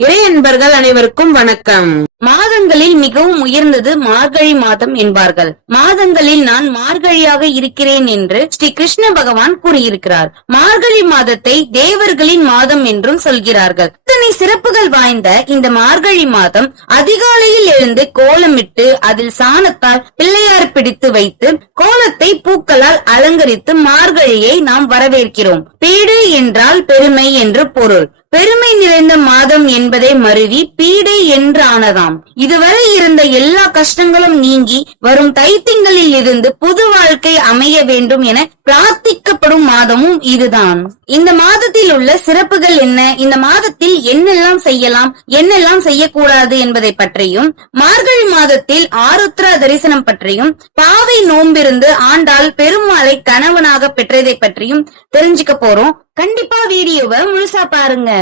It நண்பர்கள் அனைவருக்கும் வணக்கம். மாதங்களில் மிகவும் உயர்ந்தது மார்கழி மாதம் என்பார்கள். மாதங்களில் நான் மார்கழியாக இருக்கிறேன் என்று ஸ்ரீ கிருஷ்ண பகவான் கூறியிருக்கிறார். மார்கழி மாதத்தை தேவர்களின் மாதம் என்றும் சொல்கிறார்கள். இத்தனை சிறப்புகள் வாய்ந்த இந்த மார்கழி மாதம் அதிகாலையில் எழுந்து கோலமிட்டு அதில் சாணத்தால் பிள்ளையார் பிடித்து வைத்து கோலத்தை பூக்களால் அலங்கரித்து மார்கழியை நாம் வரவேற்கிறோம். பீடு என்றால் பெருமை என்று பொருள். பெருமை நிறைந்த மாதம் என்பதை மருவி பீடை என்றானதாம். இதுவரை இருந்த எல்லா கஷ்டங்களும் நீங்கி வரும் தைத்திங்களில் இருந்து புது வாழ்க்கை அமைய வேண்டும் என பிரார்த்திக்கப்படும் மாதமும் இதுதான். இந்த மாதத்தில் உள்ள சிறப்புகள் என்ன? இந்த மாதத்தில் என்னெல்லாம் செய்யலாம்? என்னெல்லாம் செய்யக்கூடாது என்பதை பற்றியும் மார்கழி மாதத்தில் ஆருத்ரா தரிசனம் பற்றியும் பாவை நோம்பிருந்து ஆண்டால் பெருமாளை கணவனாக பெற்றதை பற்றியும் தெரிஞ்சுக்க போறோம். கண்டிப்பா வீடியோவை முழுசா பாருங்க.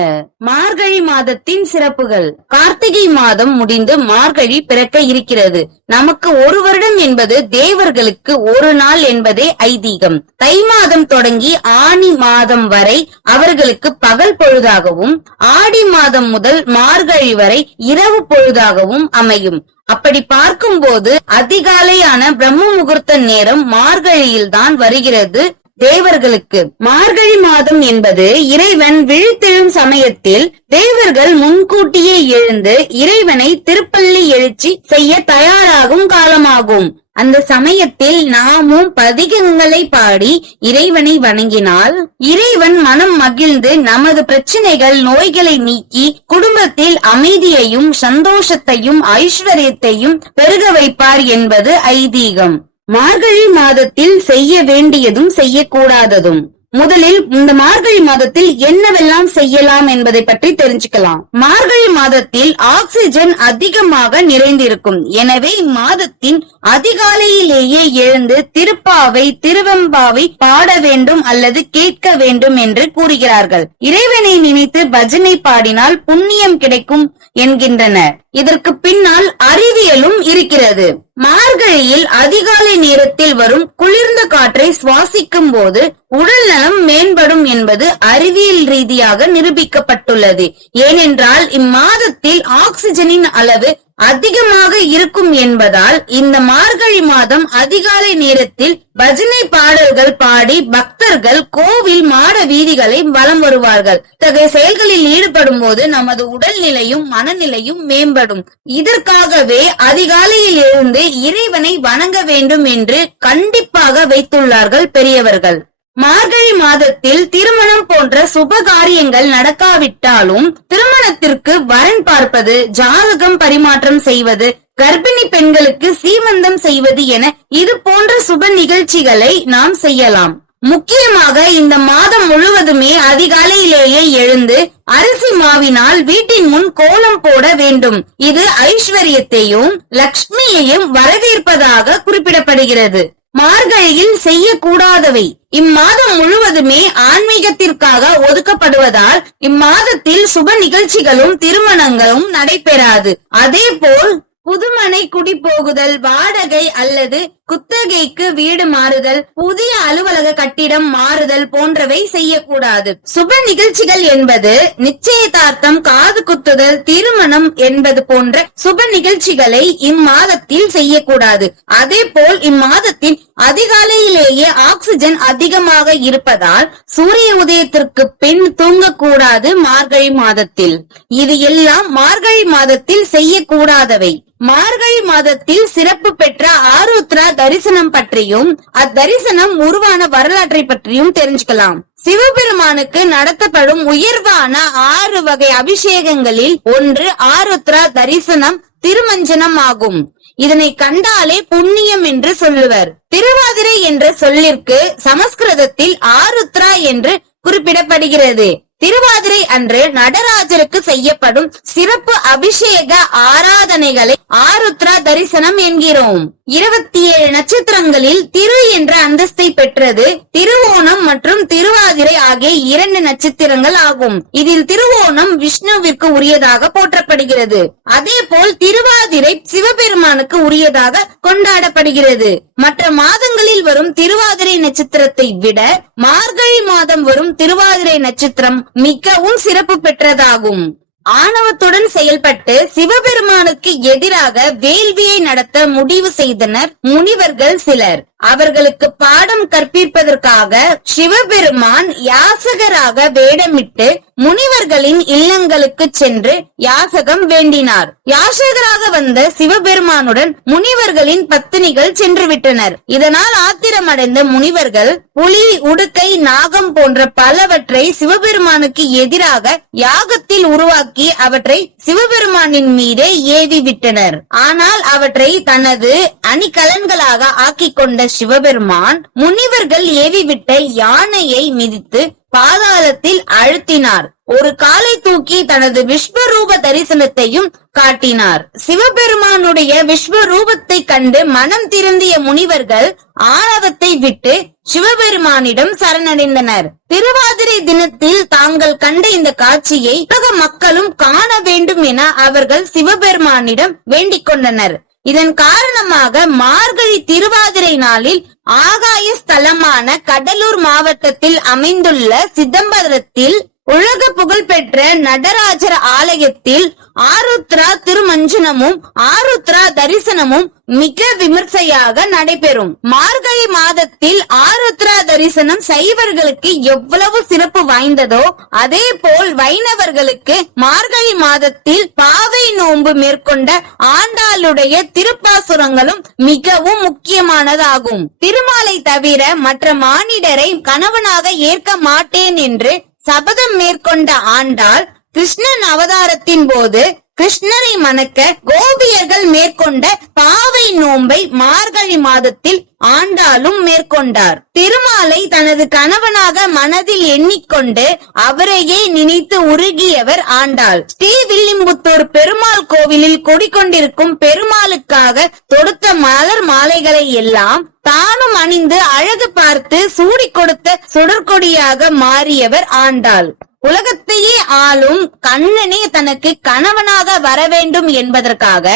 மார்கழி மாதத்தின் சிறப்புகள். கார்த்திகை மாதம் முடிந்து மார்கழி பிறக்க இருக்கிறது. நமக்கு ஒரு வருடம் என்பது தேவர்களுக்கு ஒரு நாள் என்பதே ஐதீகம். தை மாதம் தொடங்கி ஆனி மாதம் வரை அவர்களுக்கு பகல் பொழுதாகவும் ஆடி மாதம் முதல் மார்கழி வரை இரவு பொழுதாகவும் அமையும். அப்படி பார்க்கும்போது அதிகாலையான பிரம்ம முகூர்த்த நேரம் மார்கழியில் தான் வருகிறது. தேவர்களுக்கு. மார்கழி மாதம் என்பது இறைவன் விழித்தெழும் சமயத்தில் தேவர்கள் முன்கூட்டியே எழுந்து இறைவனை திருப்பள்ளி எழுச்சி செய்ய தயாராகும் காலமாகும். அந்த சமயத்தில் நாமும் பதிகங்களை பாடி இறைவனை வணங்கினால் இறைவன் மனம் மகிழ்ந்து நமது பிரச்சனைகள் நோய்களை நீக்கி குடும்பத்தில் அமைதியையும் சந்தோஷத்தையும் ஐஸ்வர்யத்தையும் பெருக வைப்பார் என்பது ஐதீகம். மார்கழி மாதத்தில் செய்ய வேண்டியதும் செய்யக்கூடாததும். முதலில் இந்த மார்கழி மாதத்தில் என்னவெல்லாம் செய்யலாம் என்பதை பற்றி தெரிஞ்சுக்கலாம். மார்கழி மாதத்தில் ஆக்சிஜன் அதிகமாக நிறைந்திருக்கும். எனவே இம்மாதத்தின் அதிகாலையிலேயே எழுந்து திருப்பாவை திருவெம்பாவை பாட வேண்டும் அல்லது கேட்க வேண்டும் என்று கூறுகிறார்கள். இறைவனை நினைத்து பஜனை பாடினால் புண்ணியம் கிடைக்கும் என்கின்றனர். இதற்கு பின்னால் அறிவியலும் இருக்கிறது. மார்கழியில் அதிகாலை நேரத்தில் வரும் குளிர்ந்த காற்றை சுவாசிக்கும் போது உடல் நலம் மேம்படும் என்பது அறிவியல் ரீதியாக நிரூபிக்கப்பட்டுள்ளது. ஏனென்றால் இம்மாதத்தில் ஆக்சிஜனின் அளவு அதிகமாக இருக்கும் என்பதால் இந்த மார்கழி மாதம் அதிகாலை நேரத்தில் பஜனை பாடல்கள் பாடி பக்தர்கள் கோவில் மாட வீதிகளை வலம் வருவார்கள். இத்தகைய செயல்களில் ஈடுபடும் போது நமது உடல்நிலையும் மனநிலையும் மேம்படும். இதற்காகவே அதிகாலையில் இருந்து இறைவனை வணங்க வேண்டும் என்று கண்டிப்பாக வைத்துள்ளார்கள் பெரியவர்கள். மார்கழி மாதத்தில் திருமணம் போன்ற சுப காரியங்கள் நடக்காவிட்டாலும் திருமணத்திற்கு வரன் பார்ப்பது ஜாதகம் பரிமாற்றம் செய்வது கர்ப்பிணி பெண்களுக்கு சீமந்தம் செய்வது என இது போன்ற சுப நிகழ்ச்சிகளை நாம் செய்யலாம். முக்கியமாக இந்த மாதம் முழுவதுமே அதிகாலையிலேயே எழுந்து அரிசி மாவினால் வீட்டின் முன் கோலம் போட வேண்டும். இது ஐஸ்வர்யத்தையும் லக்ஷ்மியையும் வரவேற்பதாக குறிப்பிடப்படுகிறது. மார்கழியில் செய்யக்கூடாதவை. இம்மாதம் முழுவதுமே ஆன்மீகத்திற்காக ஒதுக்கப்படுவதால் இம்மாதத்தில் சுப நிகழ்ச்சிகளும் திருமணங்களும் நடைபெறாது. அதேபோல் புதுமனை குடி போகுதல் வாடகை அல்லது குத்தகைக்கு வீடு மாறுதல் புதிய அலுவலக கட்டிடம் மாறுதல் போன்றவை செய்யக்கூடாது. சுப நிகழ்ச்சிகள் என்பது நிச்சயதார்த்தம் காது குத்துதல் திருமணம் என்பது போன்ற சுப நிகழ்ச்சிகளை இம்மாதத்தில் செய்யக்கூடாது. அதே போல் இம்மாதத்தின் அதிகாலையிலேயே ஆக்சிஜன் அதிகமாக இருப்பதால் சூரிய உதயத்திற்கு பின் தூங்கக்கூடாது மார்கழி மாதத்தில். இது எல்லாம் மார்கழி மாதத்தில் செய்யக்கூடாதவை. மார்கழி மாதத்தில் சிறப்பு பெற்ற ஆருத்ரா தரிசனம் பற்றியும் அத்தரிசனம் உருவான வரலாற்றை பற்றியும் தெரிஞ்சுக்கலாம். சிவபெருமானுக்கு நடத்தப்படும் உயர்வான ஆறு வகை அபிஷேகங்களில் ஒன்று ஆருத்ரா தரிசனம் திருமஞ்சனம் ஆகும். இதனை கண்டாலே புண்ணியம் என்று சொல்லுவர். திருவாதிரை என்ற சொல்லிற்கு சமஸ்கிருதத்தில் ஆருத்ரா என்று குறிப்பிடப்படுகிறது. திருவாதிரை அன்று நடராஜருக்கு செய்யப்படும் சிறப்பு அபிஷேக ஆராதனைகளை ஆருத்ரா தரிசனம் என்கிறோம். இருபத்தி ஏழு நட்சத்திரங்களில் திரு என்ற அந்தஸ்தை பெற்றது திருவோணம் மற்றும் திருவாதிரை ஆகிய இரண்டு நட்சத்திரங்கள் ஆகும். இதில் திருவோணம் விஷ்ணுவிற்கு உரியதாக போற்றப்படுகிறது. அதே போல் திருவாதிரை சிவபெருமானுக்கு உரியதாக கொண்டாடப்படுகிறது. மற்ற மாதங்களில் வரும் திருவாதிரை நட்சத்திரத்தை விட மார்கழி மாதம் வரும் திருவாதிரை நட்சத்திரம் மிகவும் சிறப்பு பெற்றதாகும். ஆணவத்துடன் செயல்பட்டு சிவபெருமானுக்கு எதிராக வேள்வியை நடத்த முடிவு செய்தனர் முனிவர்கள் சிலர். அவர்களுக்கு பாடம் கற்பிப்பதற்காக சிவபெருமான் யாசகராக வேடமிட்டு முனிவர்களின் இல்லங்களுக்கு சென்று யாசகம் வேண்டினார். யாசகராக வந்த சிவபெருமானுடன் முனிவர்களின் பத்தினிகள் சென்று விட்டனர் இதனால் ஆத்திரமடைந்த முனிவர்கள் புலி உடுக்கை நாகம் போன்ற பலவற்றை சிவபெருமானுக்கு எதிராக யாகத்தில் உருவாக்கி அவற்றை சிவபெருமானின் மீதே ஏவி விட்டனர் ஆனால் அவற்றை தனது அணிகலன்களாக ஆக்கிக் கொண்ட சிவபெருமான் முனிவர்கள் ஏவிவிட்ட யானையை மிதித்து பாதாளத்தில் அழுத்தினார். ஒரு காலை தூக்கி தனது விஸ்வரூப தரிசனத்தையும் காட்டினார். சிவபெருமானுடைய விஸ்வரூபத்தை கண்டு மனம் திருந்திய முனிவர்கள் ஆணவத்தை விட்டு சிவபெருமானிடம் சரணடைந்தனர். திருவாதிரை தினத்தில் தாங்கள் கண்ட இந்த காட்சியை உலக மக்களும் காண வேண்டும் என அவர்கள் சிவபெருமானிடம் வேண்டிக் கொண்டனர். இதன் காரணமாக மார்கழி திருவாதிரை நாளில் ஆகாய ஸ்தலமான கடலூர் மாவட்டத்தில் அமைந்துள்ள சிதம்பரத்தில் உலக புகழ்பெற்ற நடராஜர் ஆலயத்தில் ஆருத்ரா திருமஞ்சனமும் ஆருத்ரா தரிசனமும் மிக விமர்சையாக நடைபெறும். மார்கழி மாதத்தில் ஆருத்ரா தரிசனம் சைவர்களுக்கு எவ்வளவு சிறப்பு வாய்ந்ததோ அதே போல் வைணவர்களுக்கு மார்கழி மாதத்தில் பாவை நோன்பு மேற்கொண்ட ஆண்டாளுடைய திருப்பாசுரங்களும் மிகவும் முக்கியமானதாகும். திருமாலை தவிர மற்ற மானிடரை கணவனாக ஏற்க மாட்டேன் என்று சபதம் மேற்கொண்ட ஆண்டாள் கிருஷ்ணன் அவதாரத்தின் போது கிருஷ்ணரை மணக்க கோபியர்கள் மேற்கொண்ட பாவை நோன்பை மார்கழி மாதத்தில் ஆண்டாலும் மேற்கொண்டார். திருமாலை தனது கணவனாக மனதில் எண்ணிக்கொண்டு அவரையே நினைத்து உருகியவர் ஆண்டாள். ஸ்ரீவில்லிம்புத்தூர் பெருமாள் கோவிலில் கொடிக்கொண்டிருக்கும் பெருமாளுக்காக தொடுத்த மலர் மாலைகளை எல்லாம் தானும் அணிந்து அழகு பார்த்து சூடி கொடுத்த சுடற்கொடியாக மாறியவர் ஆண்டாள். உலகத்தையே ஆளும் கண்ணனே தனக்கு கணவனாக வர வேண்டும் என்பதற்காக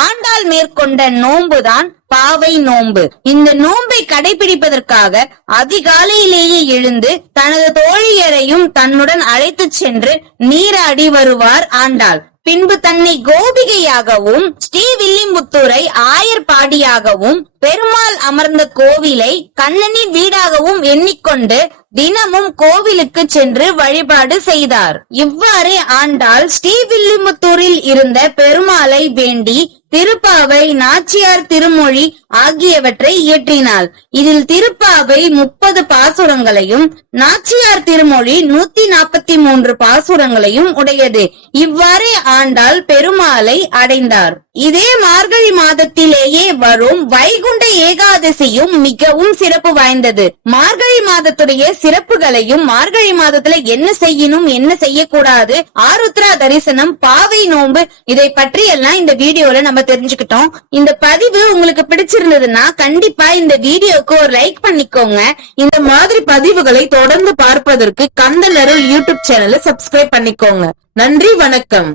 ஆண்டாள் மேற்கொண்ட நோன்புதான் பாவை நோன்பு. இந்த நோன்பை கடைபிடிப்பதற்காக அதிகாலையிலேயே எழுந்து தனது தோழியரையும் தன்னுடன் அழைத்து சென்று நீராடி வருவார் ஆண்டாள். பின்பு தன்னை கோபிகையாகவும் ஸ்ரீவில்லிபுத்தூரை ஆயர்பாடியாகவும் பெருமாள் அமர்ந்த கோவிலை கண்ணனின் வீடாகவும் எண்ணிக்கொண்டு தினமும் கோவிலுக்கு சென்று வழிபாடு செய்தார். இவ்வாறே ஆண்டாள் ஸ்ரீவில்லிமுத்தூரில் இருந்த பெருமாளை வேண்டி திருப்பாவை நாச்சியார் திருமொழி ஆகியவற்றை இயற்றினாள். இதில் திருப்பாவை முப்பது பாசுரங்களையும் நாச்சியார் திருமொழி நூத்தி நாற்பத்தி மூன்று பாசுரங்களையும் உடையது. இவ்வாறே ஆண்டாள் பெருமாளை அடைந்தார். இதே மார்கழி மாதத்திலேயே வரும் வைகுண்ட ஏகாதசியும் மிகவும் சிறப்பு வாய்ந்தது. மார்கழி மாதத்துடைய சிறப்புகளையும் மார்கழி மாதத்துல என்ன செய்யணும் என்ன செய்யக்கூடாது ஆருத்ரா தரிசனம் பாவை நோன்பு இதை பற்றி எல்லாம் இந்த வீடியோல நம்ம நம்ம தெரிஞ்சுக்கிட்டோம். இந்த பதிவு உங்களுக்கு பிடிச்சிருந்ததுன்னா கண்டிப்பா இந்த வீடியோக்கு ஒரு லைக் பண்ணிக்கோங்க. இந்த மாதிரி பதிவுகளை தொடர்ந்து பார்ப்பதற்கு கந்தலருள் யூடியூப் சேனலை சப்ஸ்கிரைப் பண்ணிக்கோங்க. நன்றி வணக்கம்.